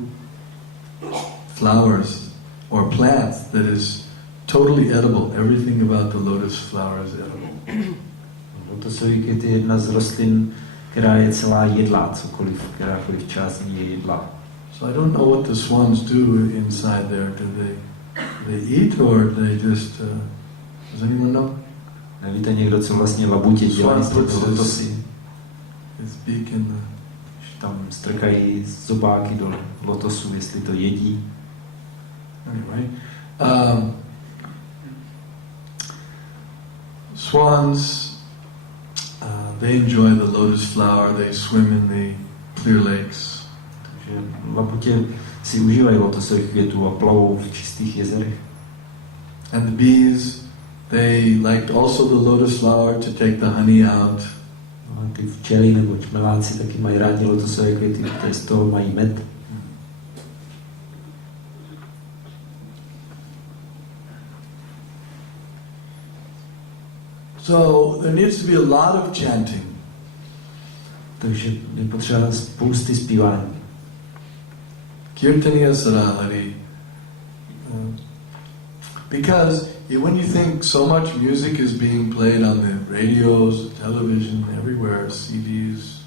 flowers or plants that is totally edible. Everything about the lotus flower is edible. Lotosový květ je jedna z rostlin, která je celá jedlá, kterákoliv část je jedlá. So I don't know what the swans do inside there. Do they eat or do they just does anyone know? Nevíte někdo, co vlastně labutě dělají s těmi lotosy? His beak in the... Tam strkají zobáky do lotosu, jestli to jedí. Anyway, swans, they enjoy the lotus flower. They swim in the clear lakes. Takže labutě si užívají lotosových květů a plavou v čistých jezerech. And the bees, they liked also the lotus flower to take the honey out. No a ty včely nebo čmelánci taky mají rádi lotosové květy, které z toho mají med. So there needs to be a lot of chanting. Takže je potřeba spousty zpívání. Kirtanya-caritamrita. Because when you think so much music is being played on the radios, television, everywhere, CDs.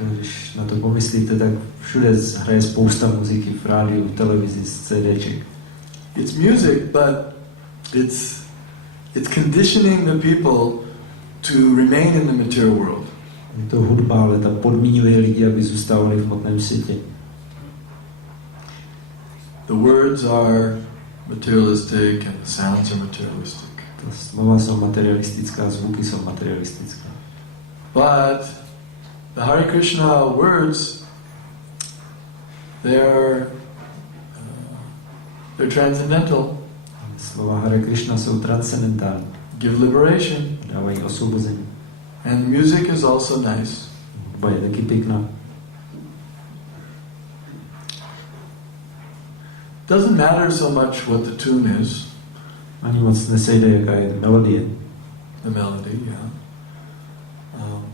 Když na to pomyslíte, tak všude hraje spousta muziky v rádiu, v televizi, z CDček. It's music, but it's conditioning the people to remain in the material world. Je to hudba, ale ta podmíňuje lidi, aby zůstávali v hmotném světě. The words are materialistic and the sounds are materialistic. Ta slova jsou materialistická, zvuky jsou materialistické. But the Hare Krishna words, they're transcendental. Slova Hare Krishna jsou transcendentální. Give liberation. Dávají osvobození. And music is also nice. Hudba je taky pěkná. Doesn't matter so much what the tune is. Ani moc nesejde, jaká je melodie. The melody, yeah.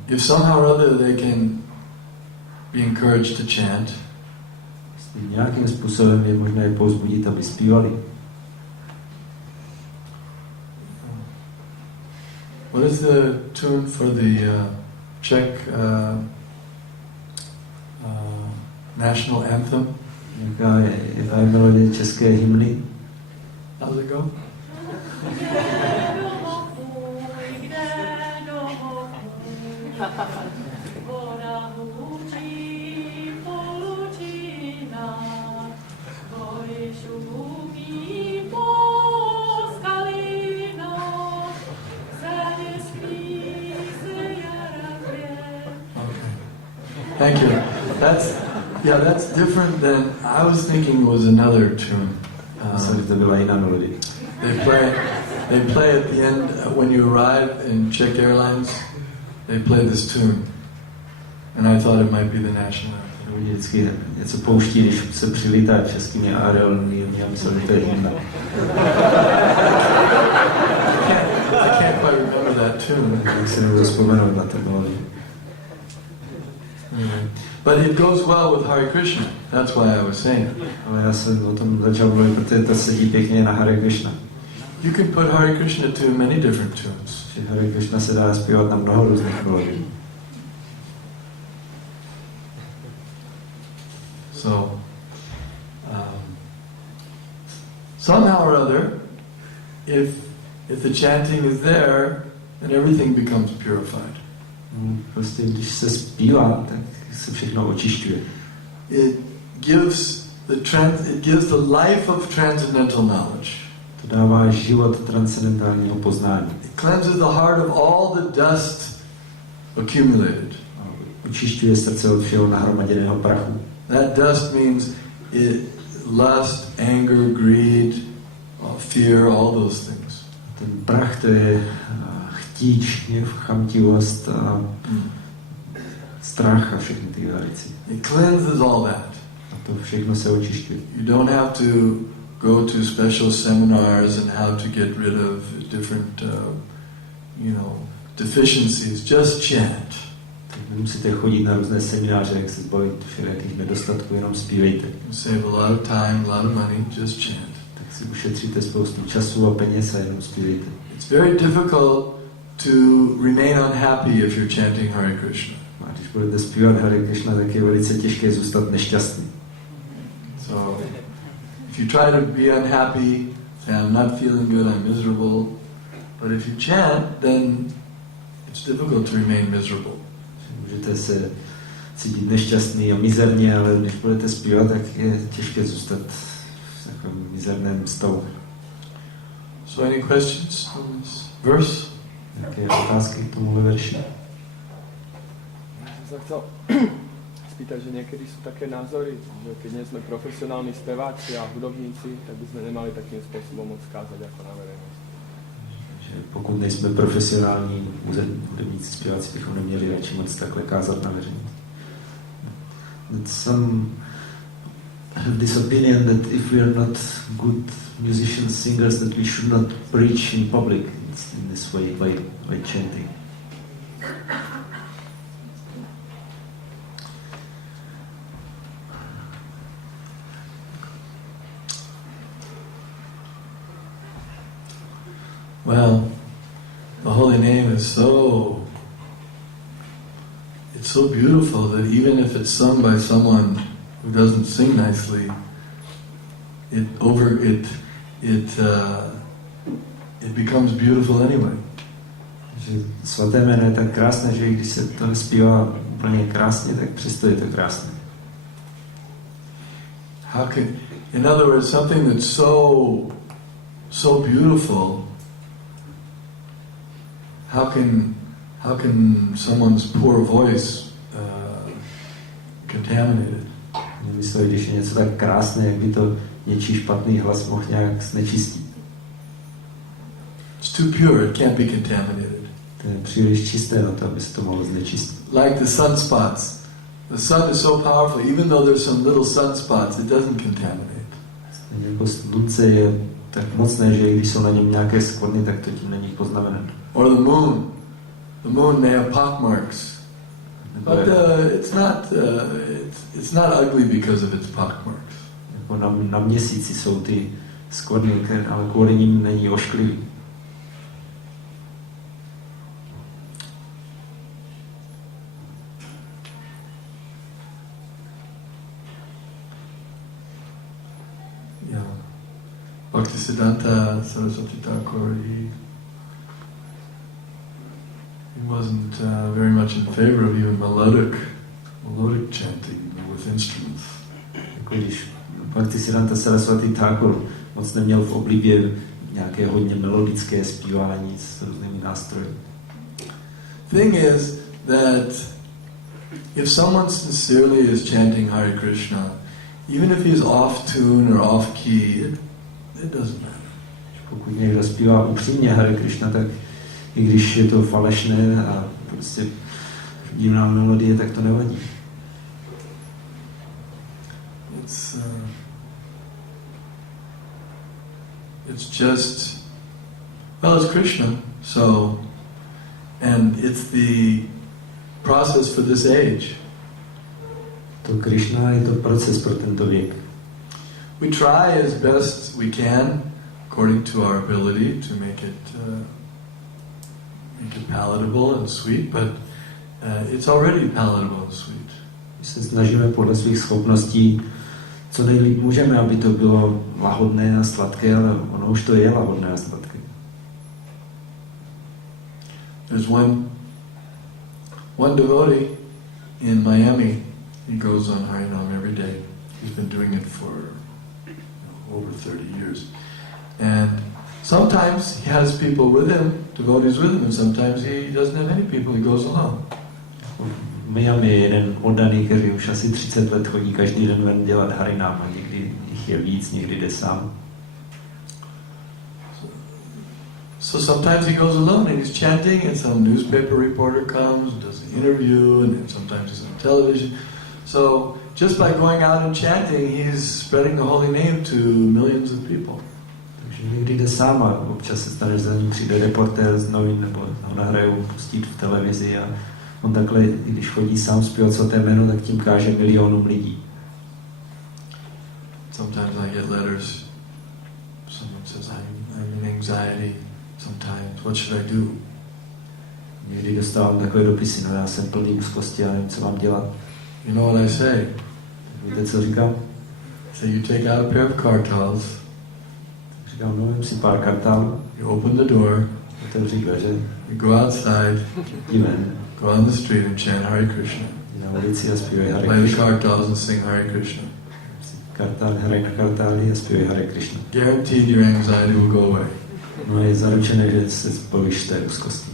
If somehow or other they can be encouraged to chant. Nějakým způsobem je možné povzbudit, aby zpívali. What is the tune for the Czech national anthem? Jaká je melodie české hymny? How's it go? Thank you. That's different than I was thinking was another tune. They play at the end when you arrive in Czech Airlines. They play this tune, and I thought it might be the national anthem. Vždycky něco pouští, když se přilítá českými aeroliniemi, já myslím, že to je hymna. I can't quite remember that tune. Tak si nebudu vzpomenout na to melodii. But it goes well with Hare Krishna. That's why I was saying it. Ale já jsem o tom začal mluvit, protože to sedí pěkně na Hare Krishna. You can put Hare Krishna to many different tunes. Hare Krishna se dá zpívat na mnoho různých melodií. So, somehow or other, if the chanting is there, then everything becomes purified. Prostě když se zpívá, tak se všechno očišťuje. It gives the life of transcendental knowledge. To dává život transcendentálního poznání. It cleanses the heart of all the dust accumulated. Očišťuje srdce od všeho nahromaděného prachu. That dust means lust, anger, greed, fear, all those things. Ten prach, to je chtíč, hněv, chamtivost a strach a všechny ty věci. It cleanses all that. A to všechno se očišťuje. You don't have to go to special seminars and how to get rid of different, deficiencies. Just chant. Nemusíte chodit na různé semináře, jak se zbavit všelijakých nedostatků, jenom zpívejte. You save a lot of time, a lot of money, just chant. Tak si ušetříte spoustu času a peněz a jenom zpívejte. It's very difficult to remain unhappy if you're chanting Hare Krishna. A když budete zpívat Hare Krishna, tak je velice těžké zůstat nešťastný. So, if you try to be unhappy, say I'm not feeling good, I'm miserable, but if you chant, then it's difficult to remain miserable. Můžete se cítit nešťastný a mizerně, ale když budete zpívat, tak je těžké zůstat v takovém mizerném stavu. So any questions on this verse? Jaké otázky k tomu verši? Já jsem se chcel spýtať, že někdy jsou také názory, že keď nie jsme profesionální zpěváci a hudobníci, tak bychom nemali takým způsobem moc kázat jako na verejnost. Že pokud nejsme profesionální hudebníci, zpěváci, bychom neměli radši moc takhle kázat na veřejnost. Some have this opinion that if we are not good musicians, singers, that we should not preach in public in this way by chanting. Well, the holy name is so beautiful that even if it's sung by someone who doesn't sing nicely, it becomes beautiful anyway. Svaté jméno je tak krásné, že když se to nespívá úplně krásně, tak přesto je to krásné. In other words, something that's so beautiful, how can someone's poor voice contaminate it? Myslím, když je něco tak krásné, jak by to něčí špatný hlas mohl nějak znečistit. It's too pure, it can't be contaminated. To je příliš čisté na to, aby se to mohlo znečistit. Like the sunspots. The sun is so powerful, even though there's some little sunspots, it doesn't contaminate. Jako slunce je tak mocné, že když jsou na něm nějaké skvrny, tak to tím není poznamenáno. Or the moon. The moon may have pockmarks, but it's not ugly because of its pockmarks. Jako na měsíci jsou ty skvrny, ale kvůli nim není ošklivý. Bhaktisiddhanta Saraswati Thakur, he wasn't very much in favor of even melodic chanting with instruments. Jako když Bhaktisiddhanta Saraswati Thakur moc neměl v oblibě nějaké hodně melodické zpívání s různými nástroji. Thing is that if someone sincerely is chanting Hare Krishna, even if he's off tune or off key, it doesn't matter. Pokud někdo zpívá upřímně Hare Krishna, tak i když je to falešné a prostě divná melodie, tak to nevadí. It's just, well, it's Krishna, so, and it's the process for this age. To Krishna je to proces pro tento věk. We try as best we can, according to our ability, to make it palatable and sweet, but it's already palatable and sweet. My se snažíme podle svých schopností, co nejlíp můžeme, aby to bylo lahodné a sladké, ale ono už to je lahodné a sladké. There's one devotee in Miami. He goes on Harinam every day. He's been doing it for over 30 years. And sometimes he has people with him, devotees with him, and sometimes he doesn't have any people, he goes alone. V Miami je jeden oddaný, který už asi 30 let chodí každý den ven dělat Harinam a někdy jich je víc, někdy jde sám. So sometimes he goes alone and he's chanting and some newspaper reporter comes and does an interview and then sometimes he's on television. So just by going out and chanting, he's spreading the holy name to millions of people. Takže někdy jde sám a občas se stane, že za ním přijde reportér z novin nebo ho nahrajou pustit v televizi a on takhle, když chodí sám zpívat svaté jméno, tak tím káže milionům lidí. Sometimes I get letters. Someone says, I'm in anxiety. Sometimes, what should I do? Někdy dostávám takové dopisy, no já jsem plný úzkosti a nevím, co mám dělat. You know what I say? Víte, co říkám? So you take out a pair of kartals. Říkám, no, vem si pár kartálů. You open the door. Otevři dveře. You go outside. Jdi ven. Go on the street and chant Hare Krishna. Na ulici a zpívej Hare Play the Krishna. kartals and sing Hare Krishna. Hraj na kartály a zpívej Hare Krishna. Guaranteed your anxiety will go away. No je zaručené, že se zbavíš té úzkosti.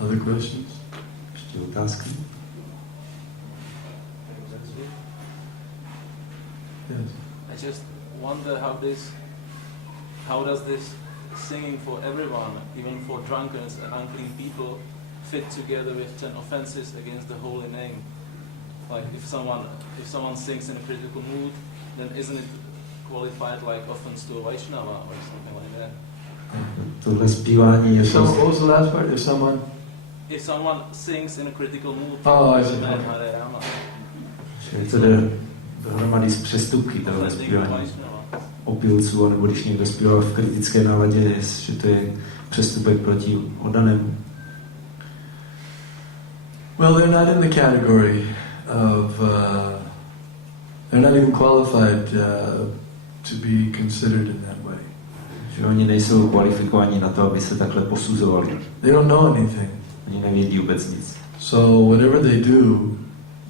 Other questions? Ještě otázky? Yes. I just wonder how does this singing for everyone, even for drunkards and unclean people, fit together with 10 offenses against the holy name? Like if someone sings in a critical mood, then isn't it qualified like offense to a Vaishnava or something like that? Tohle zpívání je So, what was the last part? If someone sings in a critical mood, I see. Hare Rama. to jde dohromady z přestupky, tohle zpívání opilců, nebo když někdo zpívá v kritické náladě, že to je přestupek proti oddanému. Well, they're not in the category of, they're not even qualified to be considered in that way. Že oni nejsou kvalifikovaní na to, aby se takhle posuzovali. They don't know anything. Oni nevědí vůbec nic. So whatever they do,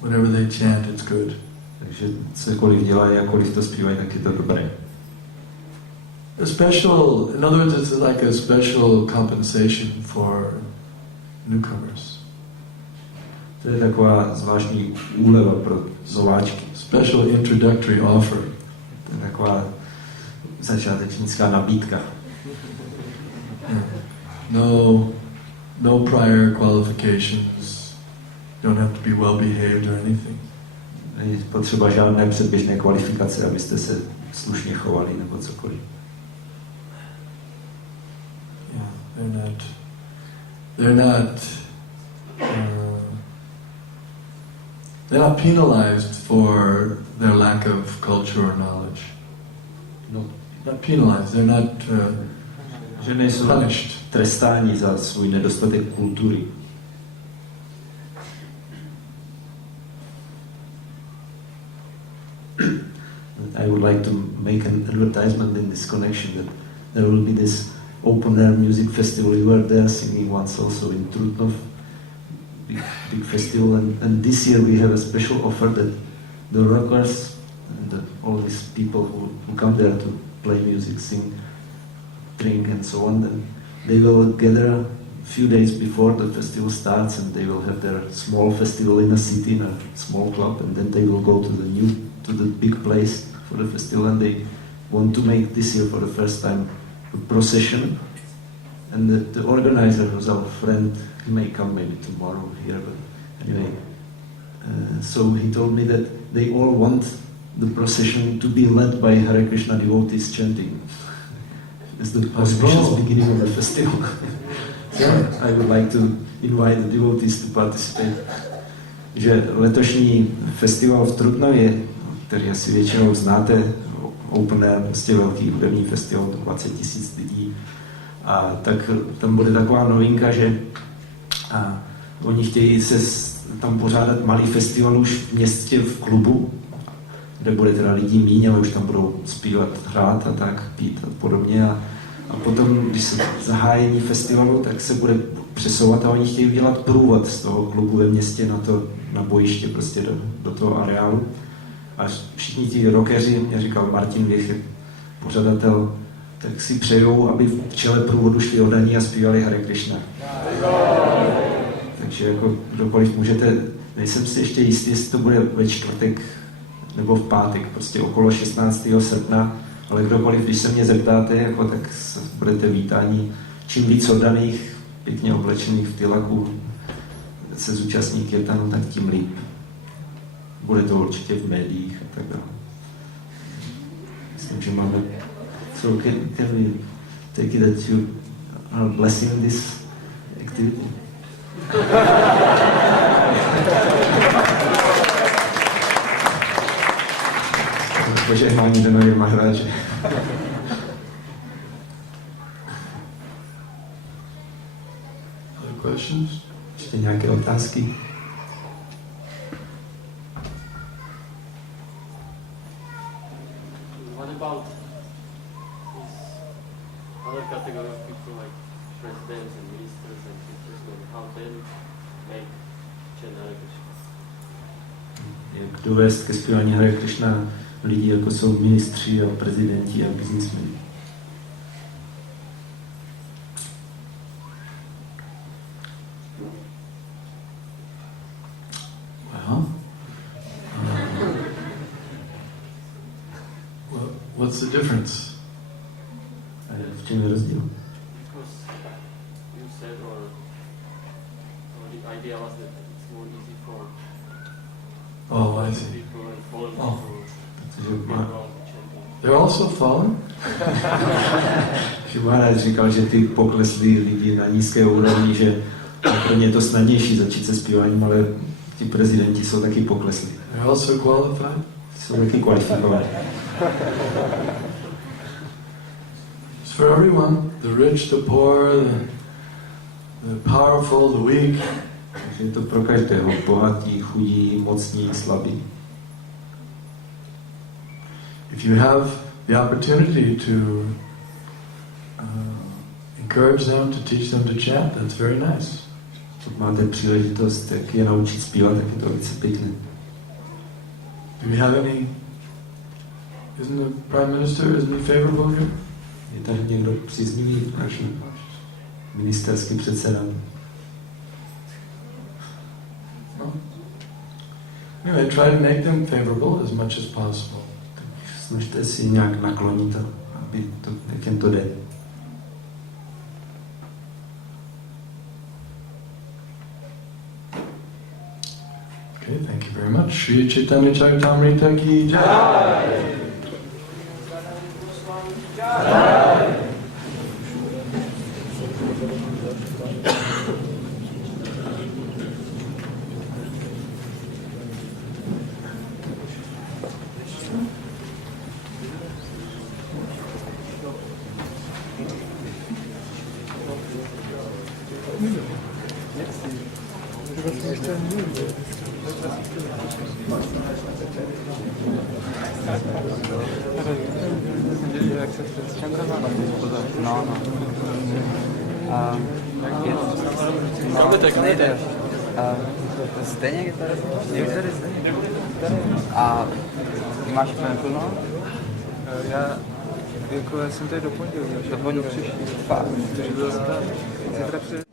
whatever they chant, it's good. Takže cokoliv dělají, jakkoliv to zpívají, tak je to dobré. A special, in other words, it's like a special compensation for newcomers. To je taková zvláštní úleva pro nováčky. Special introductory offer. To je taková začátečnická nabídka. No prior qualifications. You don't have to be well behaved or anything. Není potřeba žádné předběžné kvalifikace, abyste se slušně chovali nebo cokoliv. Yeah, they're not penalized for their lack of culture or knowledge. No, Not penalized. They're not že nejsou punished. trestáni za svůj nedostatek kultury. I would like to make an advertisement in this connection that there will be this open air music festival. You were there singing once also in Trutnov, big festival, and this year we have a special offer that the rockers and all these people who come there to play music, sing, drink and so on, then they will gather a few days before the festival starts, and they will have their small festival in a city, in a small club, and then they will go to the big place for the festival, and they want to make this year for the first time a procession. And the organizer, who's our friend, he may come maybe tomorrow here, but anyway, so he told me that they all want the procession to be led by Hare Krishna devotees chanting. It's the auspicious beginning of the festival. So I would like to invite the devotees to participate. Že letošní festival v Trutnově, který asi většinou znáte, open air, prostě velký hudební festival, 20 000 lidí. A tak tam bude taková novinka, že oni chtějí se tam pořádat malý festival už v městě, v klubu, kde bude teda lidí míň, ale už tam budou zpívat, hrát a tak, pít a podobně. A potom, když se zahájení festivalu, tak se bude přesouvat a oni chtějí udělat průvod z toho klubu ve městě na bojiště, prostě do toho areálu. A všichni ti rockeři, jak říkal Martin Věch, pořadatel, tak si přejou, aby v čele průvodu šli oddaní a zpívali Hare Krishna. Takže jako kdokoliv můžete, nejsem si ještě jistý, jestli to bude ve čtvrtek nebo v pátek, prostě okolo 16. srpna, ale kdokoliv, když se mě zeptáte, jako, tak budete vítáni. Čím víc oddaných, pěkně oblečených v tylaku se zúčastní kirtanu, tak tím líp. Bude to určitě v médiích a tak dále. Myslím, že máme... So can we take it that you are blessing this activity? Požehnání Danavir Maharaji. Other questions? Ještě nějaké otázky? What about other category of people like presidents and ministers and teachers, and how they make chant Hare Krishna? Jak dovést ke zpívání Hare Krishna lidi, jako jsou ministři a prezidenti a biznismeni? Well, what's the difference? V čem je rozdíl? Because you said, or the idea was that it's more easy for Oh, I see. people and fallen Oh. people to get around the chanting. They're also fallen? Maharaj říkal, že ty pokleslí lidi na nízké úrovni, že pro ně je to snadnější začít se zpíváním, ale ti prezidenti jsou taky pokleslí. They're also qualified? Jsou taky kvalifikovaní. It's for everyone, the rich, the poor, the powerful, the weak. Takže je to pro každého, bohatí, chudí, mocní, slabí. If you have the opportunity to encourage them, to teach them to chant, that's very nice. Pokud máte příležitost, jak je naučit zpívat, tak je to velice pěkné. Do we have any? Isn't the Prime Minister, isn't he favorable here? Je tady někdo příznivý, náš ministerský předseda? No. Anyway, try to make them favorable as much as possible. Snažte si nějak naklonit, aby to, jak jen to jde. Okay, thank you very much. Shri Caitanya-caritamrita ki jai. Może was jeszcze nie No. Nejde. Stejně kytary? A ty máš plno? Já jsem tady do pondělí. Fakt. Zítra přijde.